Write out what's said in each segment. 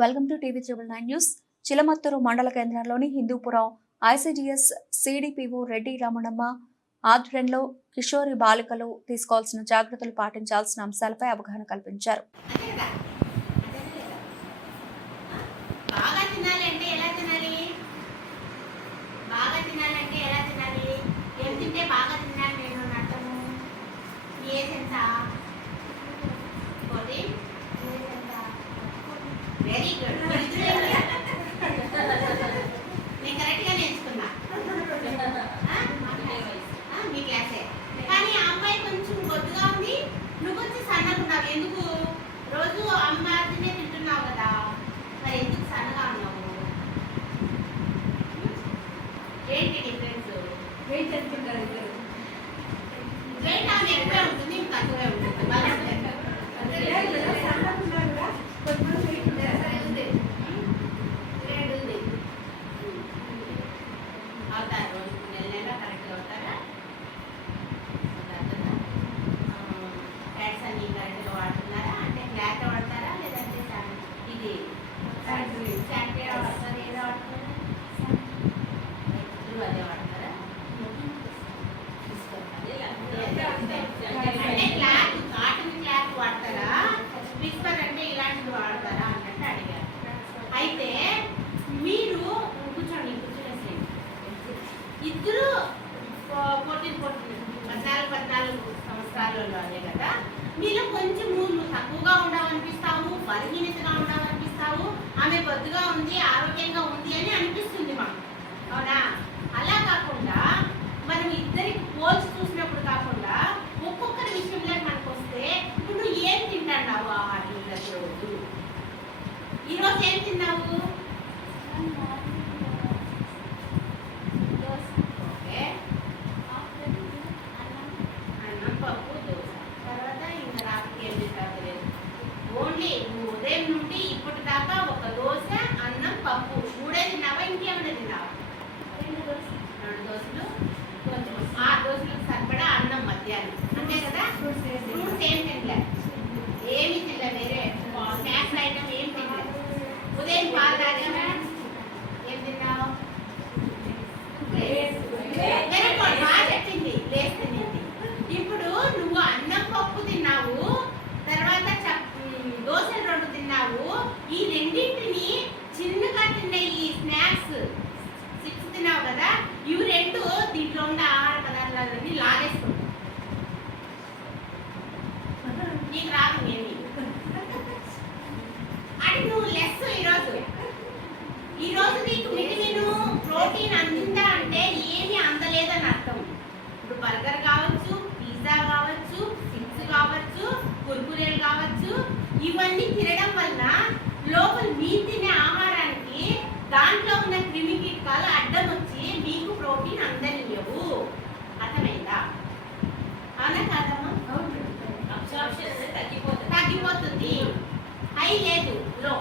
Welcome to TV 9 news. Chilamathur మండల కేంద్రంలోని Hindupuram ICDS CDPO Reddy Ramanamma ఆధ్వర్యంలో కిషోరి బాలికలు తీసుకోవాల్సిన జాగ్రత్తలు పాటించాల్సిన అంశాలపై అవగాహన కల్పించారు. Very good. నేను కరెక్ట్గా నేర్చుకున్నా మీ క్లాసే. కానీ ఆ అమ్మాయి కొంచెం బొద్దుగా ఉంది, నువ్వు కొంచెం సన్నగా ఉన్నావు. ఎందుకు? రోజు అమ్మాయినే తింటున్నావు కదా, మరి ఎందుకు సన్నగా ఉన్నావు? ఏంటి డిఫరెన్స్? వెయిట్ ఎంతుంటారు? వెయిట్ ఆమె ఎక్కువే ఉంటుంది, తక్కువే ఉంటుంది. అయితే మీరు కూర్చోండి, ఇద్దరు 14 సంవత్సరాలలో అదే కదా. మీలో కొంచెం నువ్వు తక్కువగా ఉండవనిపిస్తావు, బలహీనతగా ఉండవనిపిస్తావు, ఆమె బొద్దుగా ఉంది, ఆరోగ్యంగా ఉంది అని అనిపిస్తుంది మాకు, అవునా? అలా కాకుండా మనం ఇద్దరికి పోల్చి చూసినప్పుడు కాకుండా ఒక్కొక్కరి విషయంలో మనకు వస్తే, ఇప్పుడు నువ్వు ఏం తింటావు ఆహారం రోజు? ఈరోజు ఏం తిన్నావు? ఓకే, అన్నం పప్పు దోశ. తర్వాత ఇంకా రాత్రికి ఏం తింటావు తెలియదు. ఓన్లీ నువ్వు ఉదయం నుండి ఇప్పటి దాకా ఒక దోశ, అన్నం, పప్పు మూడే తిన్నావా? ఇంకేమైనా తిన్నావా? 2 దోశలు, కొంచెం 6 దోశలకు సరిపడా అన్నం మధ్యాహ్నం, అంతే కదా. ఫ్రూట్స్ ఏం తినలే, ఏమి తినలే, వేరే స్నాక్స్ ఐటమ్ ఏం తినలే. ఉదయం పాలు తాగావా? ఏం తిన్నావు? బాగా చెప్పింది, లేస్ తినింది. ఇప్పుడు నువ్వు అన్నం పప్పు తిన్నావు, తర్వాత దోశలు 2 తిన్నావు. ఈ రెండింటిని చిన్నగా తిన్న ఈ స్నాక్స్ 6 తిన్నావు కదా, ఇవి 2 దీంట్లో ఉన్న ఆహార పదార్థాలన్నీ లాగేస్తావు. నీకు రాదు ఏమి అది. నువ్వు లెస్ ఈరోజు నీకు విటమిన్ ప్రోటీన్ అందిందా అంటే ఏమి అందలేదని అర్థం. ఇప్పుడు బర్గర్ కావచ్చు, పిజ్జా కావచ్చు, చిప్స్ కావచ్చు, కుర్కురేలు కావచ్చు, ఇవన్నీ తినడం వల్ల లోపల మీరు తినే ఆహారానికి దాంట్లో ఉన్న క్రిమి కీటకాలు అడ్డం వచ్చి మీకు ప్రోటీన్ అందనివ్వవు. అర్థమైందా? అవునా కాదమ్మా? తగ్గిపోతుంది. హై లేదు, లో.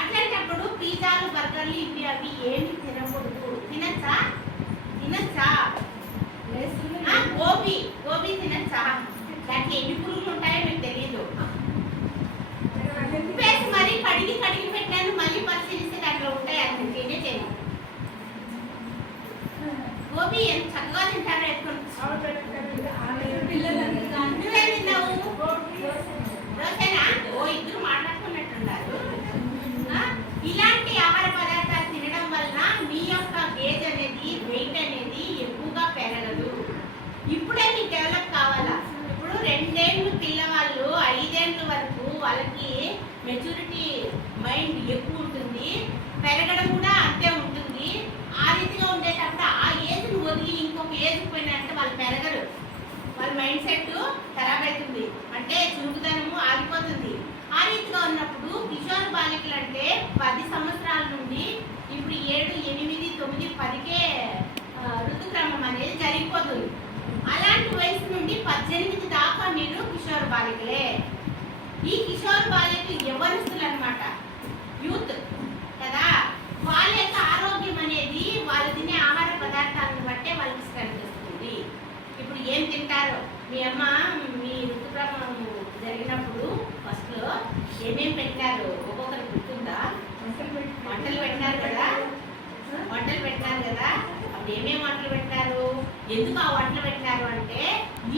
అట్లాంటప్పుడు పిజ్జాలు, బర్గర్లు ఇవి అవి ఏమి తినకూడదు. తినచ్చా? గోబీ తినచ్చా? దానికి ఎన్ని పురుగులు ఉంటాయో మీకు తెలియదు. ఉప్పేసి మరీ కడిగి పెట్టాను, మళ్ళీ పరిశీలిస్తే దాంట్లో ఉంటాయి. అది తినే తెలియదు. గోబీ ఎంత చక్కగా తింటారో ఎప్పుడు. నువ్వేం తిన్నావు? దోశనా? ఇద్దరు మాట్లాడుకున్నట్టున్నారు. ఇలాంటి ఆహార పదార్థాలు తినడం వలన మీ యొక్క ఏజ్ అనేది, వెయిట్ అనేది ఎక్కువగా పెరగదు. ఇప్పుడే మీకు డెవలప్ కావాలా? ఇప్పుడు 2 ఏళ్ళు పిల్లవాళ్ళు 5 ఏళ్ళ వరకు వాళ్ళకి మెచ్యూరిటీ మైండ్ ఎక్కువ ఉంటుంది, పెరగడం కూడా అంతే ఉంటుంది. ఆ రీతిగా ఉండేటప్పుడు ఆ ఏజ్ను వదిలి ఇంకొక ఏజ్ పోయినంటే వాళ్ళు పెరగరు. వాళ్ళ మైండ్ సెట్ ఖరాబ్ అవుతుంది, అంటే చురుకుదనము ఆగిపోతుంది. ఆ రీతిగా ఉన్నప్పుడు కిషోర బాలికలు అంటే 10 సంవత్సరాల నుండి ఇప్పుడు 7, 8, 9, 10కే ఋతుక్రమం అనేది జరిగిపోతుంది. అలాంటి వయసు నుండి 18 దాకా మీరు కిషోర బాలికలే. ఈ కిషోర బాలికలు యవ్వనస్తులు అన్నమాట, యూత్ కదా. వాళ్ళ యొక్క ఆరోగ్యం అనేది వాళ్ళు తినే ఆహార పదార్థాలను బట్టే వాళ్ళకి కనిపిస్తుంది. ఇప్పుడు ఏం తింటారో మీ అమ్మ మీ ఋతుక్రమం జరిగినప్పుడు ఫస్ట్లో ఏమేమి పెట్టారు, ఒక్కొక్క అప్పుడు ఏమేమి వంటలు పెట్టారు, ఎందుకు ఆ వంటలు పెట్టారు అంటే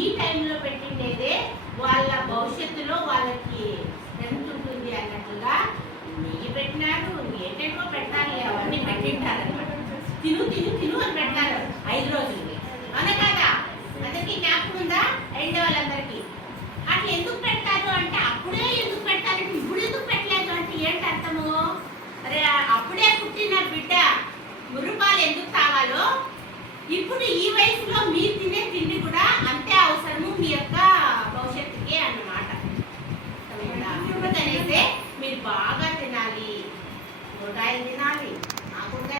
ఈ టైంలో పెట్టిండేదే వాళ్ళ భవిష్యత్తులో వాళ్ళకి స్ట్రెంత్ ఉంటుంది అన్నట్లుగా నెయ్యి పెట్టినారు, ఏంటంటో పెట్టాలి, అవన్నీ పెట్టింటారు అనమాట. తిను తిను తిను అని పెడతారు 5 రోజులకి, అవునా కదా? అందరికీ జ్ఞాపకం ఉందా? ఎండ వాళ్ళందరికీ అట్లా ఎందుకు పెడతారు అంటే, అప్పుడే ఎందుకు పెడతారంటే ఇప్పుడు ఎందుకు పెట్టలేదు అంటే ఏంటి అర్థము? అరే అప్పుడే పుట్టిన బిడ్డ మురుపాలు ఎందుకు తాగాలో ఇప్పుడు ఈ వయసులో మీరు తినే తిండి